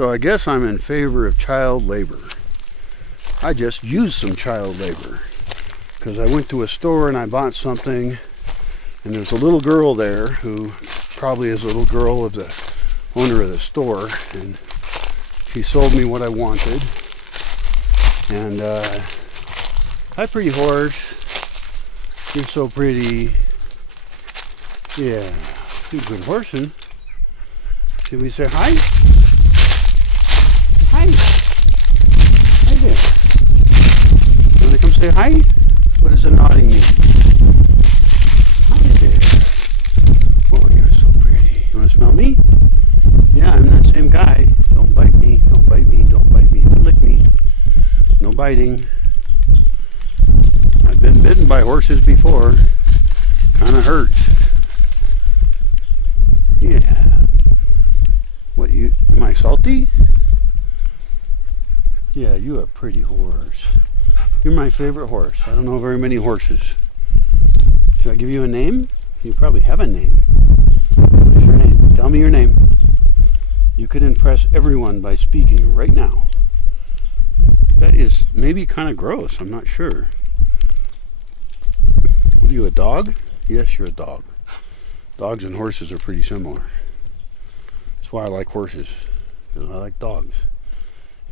So I guess I'm in favor of child labor. I just used some child labor because I went to a store and I bought something, and there's a little girl there who probably is a little girl of the owner of the store, and she sold me what I wanted. And hi, pretty horse. You're so pretty. Yeah, you've been horsing. Should we say hi? Hi. Hi there. You want to come say hi? What does the nodding mean? Hi there. Oh, you're so pretty. You want to smell me? Yeah, I'm that same guy. Don't bite me. Don't bite me. Don't bite me. Don't lick me. No biting. I've been bitten by horses before. Kind of hurts. Yeah. What, you, am I salty? Yeah, you a pretty horse. You're my favorite horse. I don't know very many horses. Should I give you a name? You probably have a name. What is your name? Tell me your name. You could impress everyone by speaking right now. That is maybe kind of gross. I'm not sure. What are you, a dog? Yes, you're a dog. Dogs and horses are pretty similar. That's why I like horses. Because I like dogs.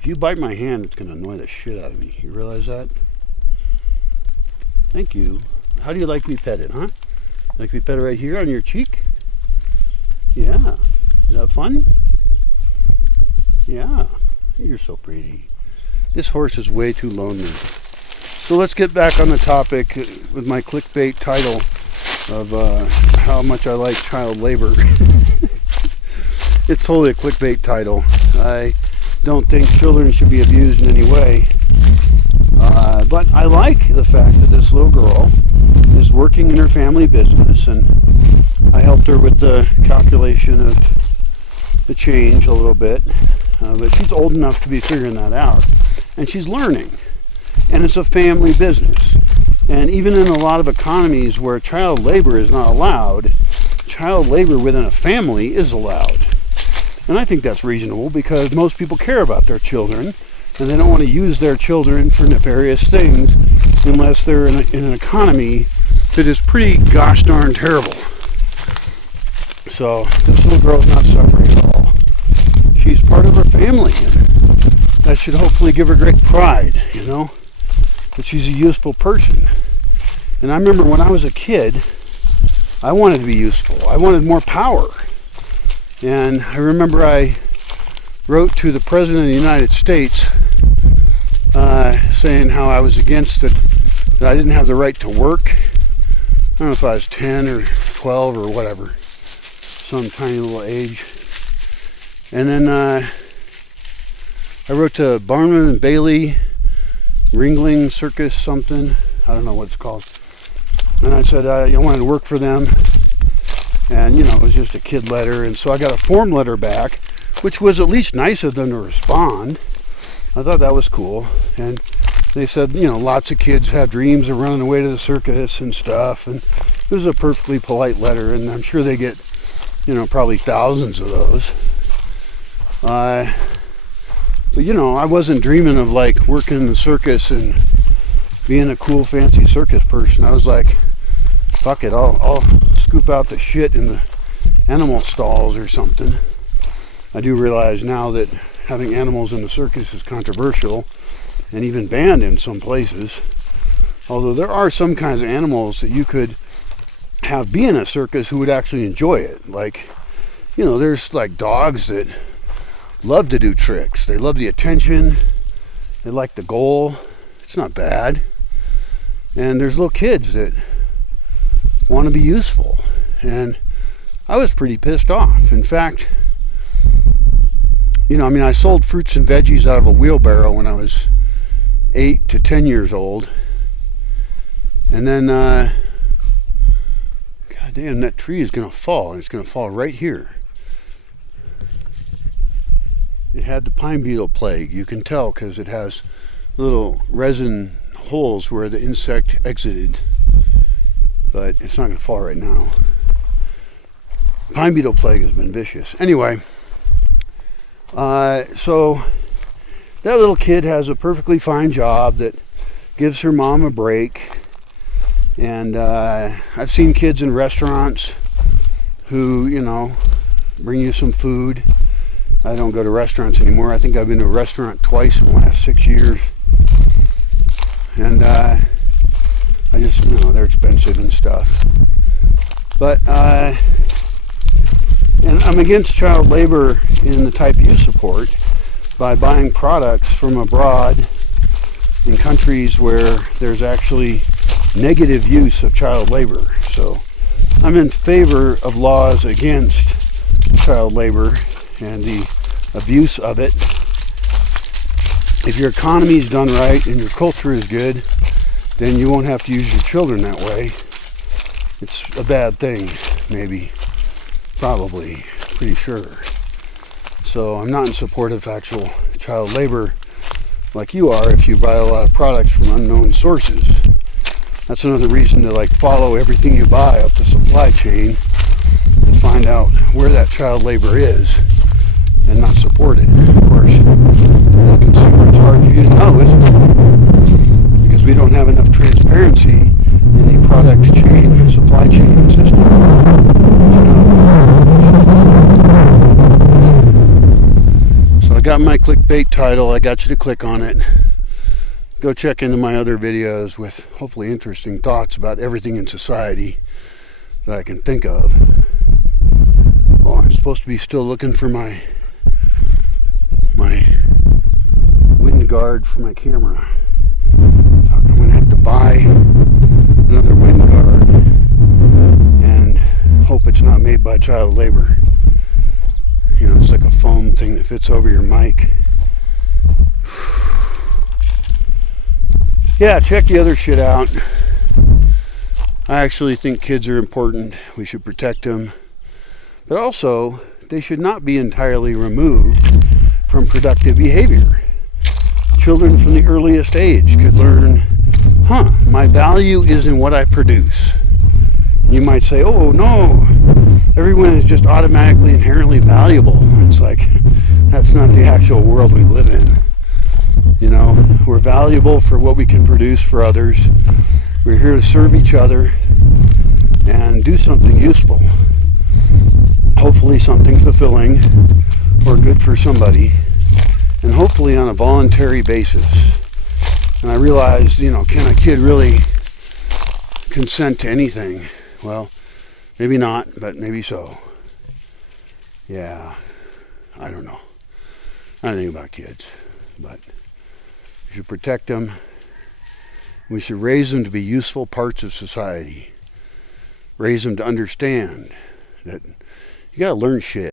If you bite my hand, it's going to annoy the shit out of me. You realize that? Thank you. How do you like to be petted, huh? Like to be petted right here on your cheek? Yeah. Is that fun? Yeah. You're so pretty. This horse is way too lonely. So let's get back on the topic with my clickbait title of how much I like child labor. It's totally a clickbait title. I don't think children should be abused in any way. But I like the fact that this little girl is working in her family business, and I helped her with the calculation of the change a little bit. But she's old enough to be figuring that out, and she's learning. And it's a family business. And even in a lot of economies where child labor is not allowed, child labor within a family is allowed. And I think that's reasonable because most people care about their children, and they don't want to use their children for nefarious things unless they're in an economy that is pretty gosh darn terrible. So this little girl's not suffering at all. She's part of her family, and that should hopefully give her great pride, you know, that she's a useful person. And I remember when I was a kid, I wanted to be useful. I wanted more power. And I remember I wrote to the President of the United States saying how I was against it, that I didn't have the right to work. I don't know if I was 10 or 12 or whatever, some tiny little age. And then I wrote to Barnum and Bailey, Ringling Circus something, I don't know what it's called. And I said I wanted to work for them. And, you know, it was just a kid letter. And so I got a form letter back, which was at least nice of them to respond. I thought that was cool. And they said, you know, lots of kids have dreams of running away to the circus and stuff. And it was a perfectly polite letter. And I'm sure they get, you know, probably thousands of those. But, you know, I wasn't dreaming of, like, working in the circus and being a cool, fancy circus person. I was like, fuck it, I'll scoop out the shit in the animal stalls or something. I do realize now that having animals in the circus is controversial and even banned in some places. Although there are some kinds of animals that you could have be in a circus who would actually enjoy it. Like, you know, there's like dogs that love to do tricks. They love the attention. They like the goal. It's not bad. And there's little kids that want to be useful. And I was pretty pissed off. In fact, you know, I mean, I sold fruits and veggies out of a wheelbarrow when I was 8 to 10 years old. And then, God damn, that tree is going to fall. And it's going to fall right here. It had the pine beetle plague. You can tell because it has little resin holes where the insect exited. But it's not going to fall right now. Pine beetle plague has been vicious. Anyway, So that little kid has a perfectly fine job that gives her mom a break. And I've seen kids in restaurants who, you know, bring you some food. I don't go to restaurants anymore. I think I've been to a restaurant twice in the last 6 years. And I just, you know, they're expensive and stuff. But, and I'm against child labor in the type you support by buying products from abroad in countries where there's actually negative use of child labor. So I'm in favor of laws against child labor and the abuse of it. If your economy is done right and your culture is good, then you won't have to use your children that way. It's a bad thing, maybe, probably, pretty sure. So I'm not in support of actual child labor like you are if you buy a lot of products from unknown sources. That's another reason to like follow everything you buy up the supply chain and find out where that child labor is and not support it. Of course, as a consumer, it's hard for you to know, isn't it? Because we don't have enough transparency in the product chain, supply chain system. So I got my clickbait title. I got you to click on it. Go check into my other videos with hopefully interesting thoughts about everything in society that I can think of. Oh, I'm supposed to be still looking for my wind guard for my camera. Fuck, I'm gonna have to buy another wind guard and hope it's not made by child labor. You know, it's like a foam thing that fits over your mic. Yeah, check the other shit out. I actually think kids are important. We should protect them. But also, they should not be entirely removed from productive behavior. Children from the earliest age could learn, my value is in what I produce. You might say, oh no, everyone is just automatically inherently valuable. It's like, that's not the actual world we live in. You know, we're valuable for what we can produce for others. We're here to serve each other and do something useful. Hopefully something fulfilling or good for somebody. And hopefully on a voluntary basis. And I realized, you know, can a kid really consent to anything? Well, maybe not, but maybe so. Yeah, I don't know. I don't think about kids, but we should protect them. We should raise them to be useful parts of society. Raise them to understand that you gotta learn shit.